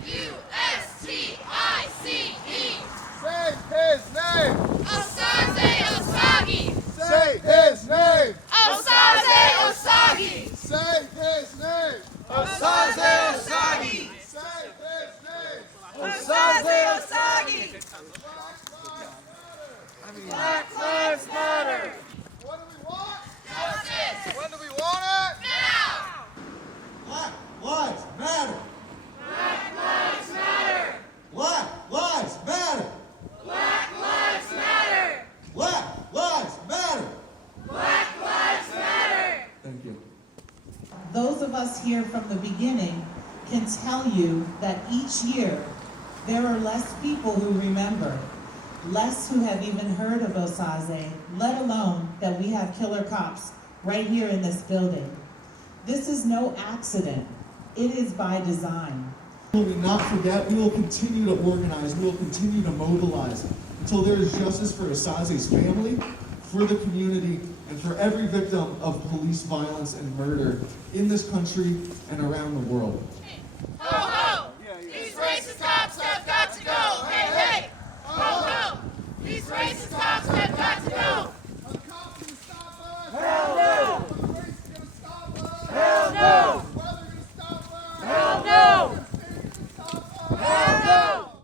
Say his name! Osaze Osaze! Say his name! Osaze Osaze! Say his name! Osaze Osaze! Say his name! Osaze Osaze! Black Lives Matter! Black Lives Matter! What do we want? Justice! When do we want it? Now! Black Lives Matter! Black Lives Matter! Black Lives Matter! Black Lives Matter! Black Lives Matter! Black Lives Matter! Thank you. Those of us here from the beginning can tell you that each year there are less people who remember, less who have even heard of Osaze, let alone that we have killer cops right here in this building. This is no accident. It is by design. Will we not forget? We will continue to organize. We will continue to mobilize until there is justice for Osaze's family, for the community, and for every victim of police violence and murder in this country and around the world. Ohio!